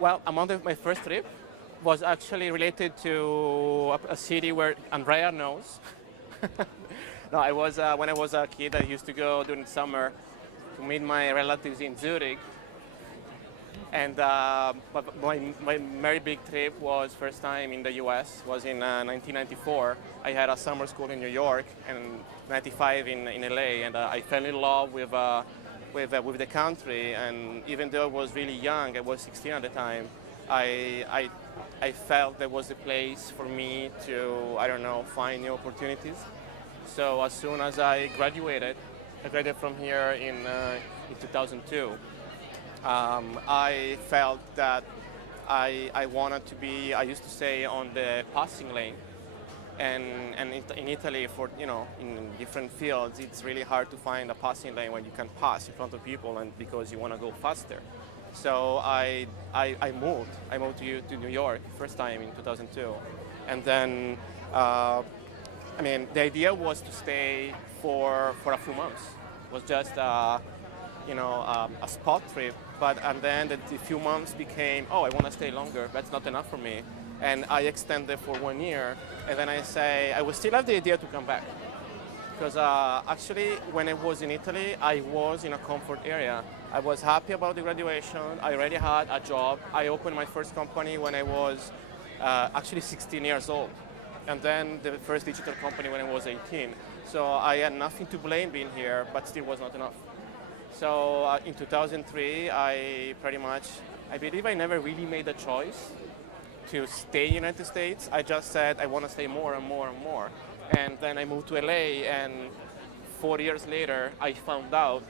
Well, among my first trip was actually related to a city where Andrea knows. No, I was when I was a kid, I used to go during summer to meet my relatives in Zurich. And but my very big trip was first time in the U.S. was in 1994. I had a summer school in New York and 95 in LA, and I fell in love with the country. And even though I was really young, I was 16 at the time. I felt there was a place for me to, I don't know, find new opportunities. So as soon as I graduated from here in 2002. I felt that I wanted to be, I used to say, on the passing lane. And in Italy, in different fields, it's really hard to find a passing lane when you can pass in front of people and because you want to go faster. So I moved to New York first time in 2002. And then, the idea was to stay for a few months. It was just, a spot trip. And then the few months became, I want to stay longer. That's not enough for me. And I extended for 1 year. And then I would still have the idea to come back. Because actually, when I was in Italy, I was in a comfort area. I was happy about the graduation. I already had a job. I opened my first company when I was actually 16 years old. And then the first digital company when I was 18. So I had nothing to blame being here, but still was not enough. So in 2003, I believe I never really made a choice to stay in the United States. I just said I want to stay more and more and more. And then I moved to LA, and 4 years later, I found out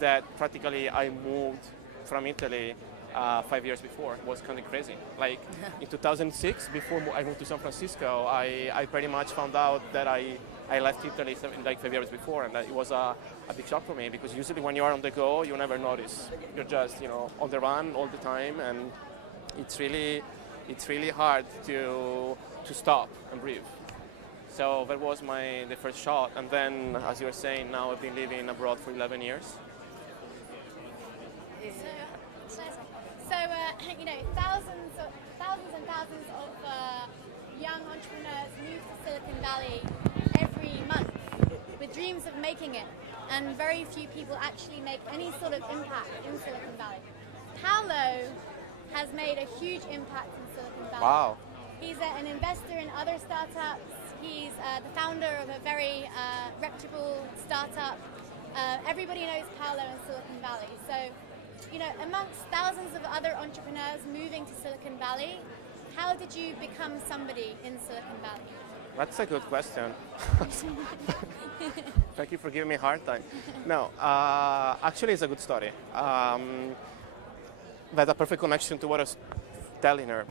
that practically I moved from Italy 5 years before. It was kind of crazy. Like in 2006, before I moved to San Francisco, I pretty much found out that I left Italy like 5 years before, and it was a big shock for me because usually when you are on the go, you never notice. You're just on the run all the time, and it's really hard to stop and breathe. So that was the first shot, and then, as you were saying, now I've been living abroad for 11 years. So thousands and thousands of young entrepreneurs move to Silicon Valley every month with dreams of making it, and very few people actually make any sort of impact in Silicon Valley. Paolo has made a huge impact in Silicon Valley. Wow. He's an investor in other startups. He's the founder of a very reputable startup. Everybody knows Paolo in Silicon Valley. So, amongst thousands of other entrepreneurs moving to Silicon Valley, how did you become somebody in Silicon Valley? That's a good question. Thank you for giving me a hard time. No, actually it's a good story. That's a perfect connection to what I was telling her.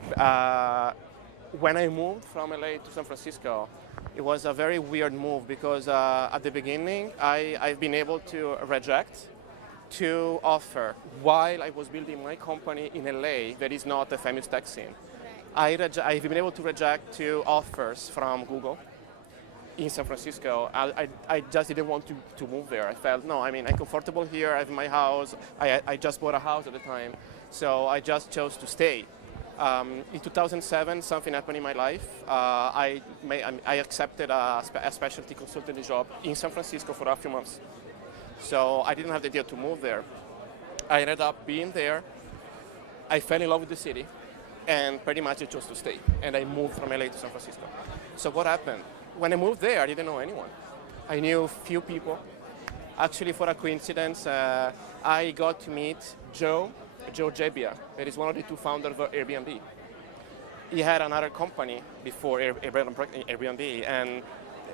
When I moved from LA to San Francisco, it was a very weird move because at the beginning, I've been able to reject 2 offers while I was building my company in LA that is not a famous tech scene. I've been able to reject 2 offers from Google in San Francisco. I just didn't want to move there. I felt, I'm comfortable here. I have my house. I just bought a house at the time. So I just chose to stay. In 2007, something happened in my life. I accepted a specialty consulting job in San Francisco for a few months. So I didn't have the idea to move there. I ended up being there. I fell in love with the city, and pretty much I chose to stay. And I moved from LA to San Francisco. So what happened? When I moved there, I didn't know anyone. I knew few people. Actually, for a coincidence, I got to meet Joe Gebbia, that is one of the 2 founders of Airbnb. He had another company before Airbnb, and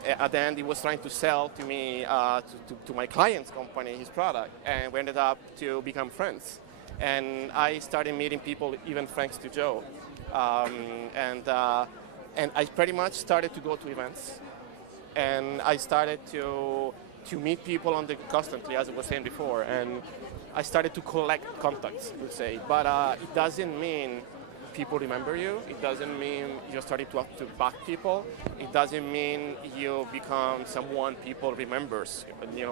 at the end he was trying to sell to me, to my client's company, his product, and we ended up to become friends. And I started meeting people even thanks to Joe. And I pretty much started to go to events, and I started to meet people constantly, as I was saying before, and I started to collect contacts, let's say. But it doesn't mean people remember you. It doesn't mean you're starting to back people. It doesn't mean you become someone people remembers,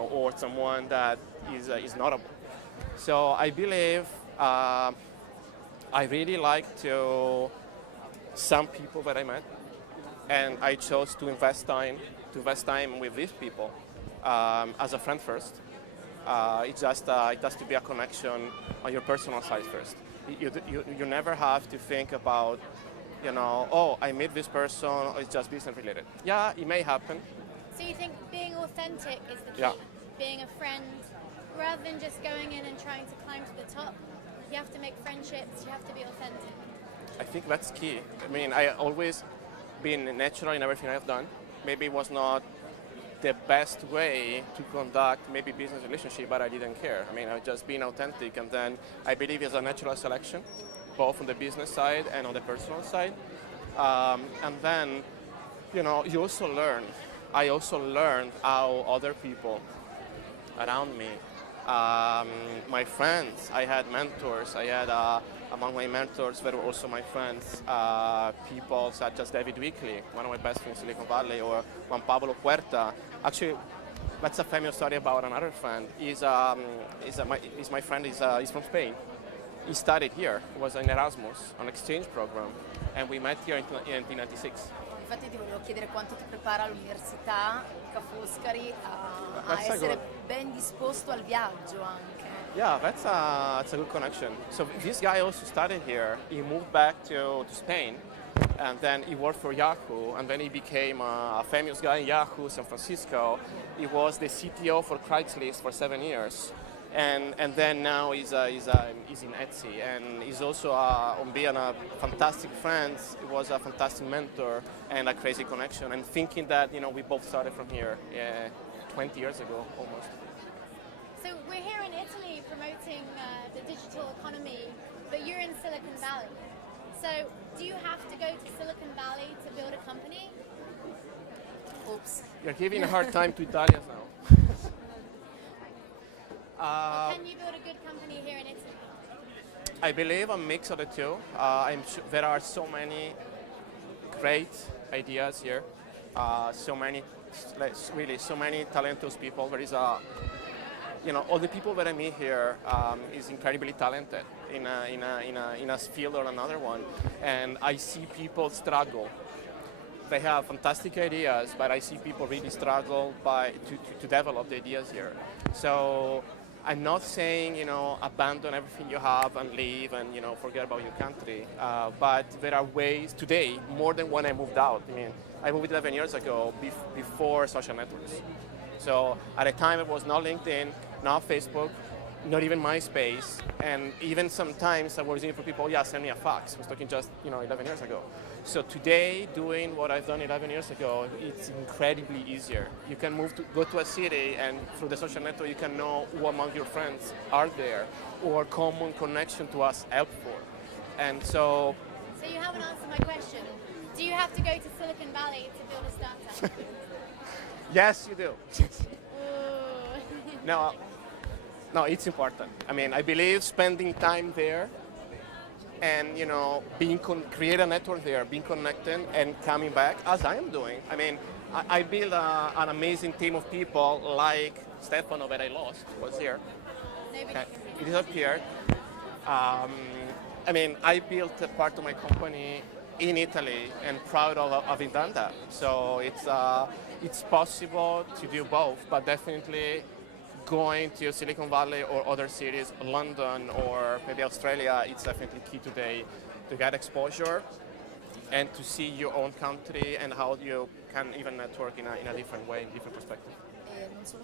or someone that is notable. So I believe I really like to some people that I met, and I chose to invest time with these people as a friend first. It has to be a connection on your personal side first. You never have to think about, oh, I met this person, or it's just business related. Yeah, it may happen. So you think being authentic is the key? Yeah. Being a friend, rather than just going in and trying to climb to the top, you have to make friendships, you have to be authentic. I think that's key. I mean, I always been natural in everything I've done. Maybe it was not the best way to conduct maybe business relationship, but I didn't care. I mean, I've just been authentic, and then I believe it's a natural selection, both on the business side and on the personal side. And then, you also learn. I also learned how other people around me, my friends, I had mentors. I had among my mentors that were also my friends, people such as David Weekley, one of my best friends in Silicon Valley, or Juan Pablo Puerta. Actually, that's a famous story about another friend. He's my friend. He's from Spain. He studied here. He was in Erasmus, an exchange program, and we met here in 1996. Infatti ti volevo chiedere quanto ti prepara all'università Cafoscari a essere ben disposto al viaggio anche. Yeah, that's a good connection. So this guy also studied here. He moved back to Spain, and then he worked for Yahoo, and then he became a famous guy in Yahoo, San Francisco. He was the CTO for Craigslist for 7 years. And then now he's in Etsy, and he's also on being a fantastic friend. He was a fantastic mentor and a crazy connection. And thinking that we both started from here 20 years ago almost. So we're here in Italy promoting the digital economy, but you're in Silicon Valley. So do you have to go to Silicon Valley to build a company? Oops. You're giving a hard time to Italians now. Can you build a good company here in Italy? I believe a mix of the two. There are so many great ideas here. So many talented people. There is all the people that I meet here is incredibly talented in a field or another one, and I see people struggle. They have fantastic ideas, but I see people really struggle to develop the ideas here. So I'm not saying, abandon everything you have and leave and, forget about your country. But there are ways today, more than when I moved out. I mean, I moved 11 years ago before social networks. So at a time it was not LinkedIn, not Facebook, not even MySpace. And even sometimes I was looking for people, send me a fax. I was talking just, 11 years ago. So today, doing what I've done 11 years ago, it's incredibly easier. You can go to a city, and through the social network, you can know who among your friends are there, or common connection to us helpful. And so you haven't answered my question. Do you have to go to Silicon Valley to build a startup? Yes, you do. Ooh. No, it's important. I mean, I believe spending time there and create a network there, being connected and coming back, as I am doing. I mean, I built an amazing team of people like Stefano that I lost, was here. He disappeared. I mean, I built a part of my company in Italy and proud of having done that. So it's possible to do both, but definitely going to Silicon Valley or other cities, London or maybe Australia, it's definitely key today to get exposure and to see your own country and how you can even network in a different way, in different perspective. Non solo